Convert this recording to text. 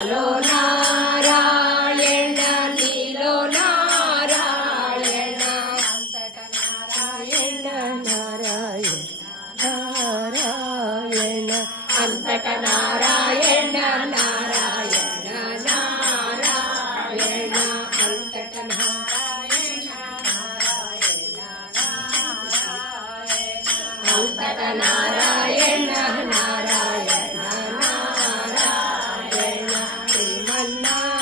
लो Narayan लीलो Narayan अंतट Narayan Narayan Narayan अंतट Narayan Narayan Narayan अंतट Narayan Narayan Narayan अंतट Narayan Narayan Narayan Sriman Narayana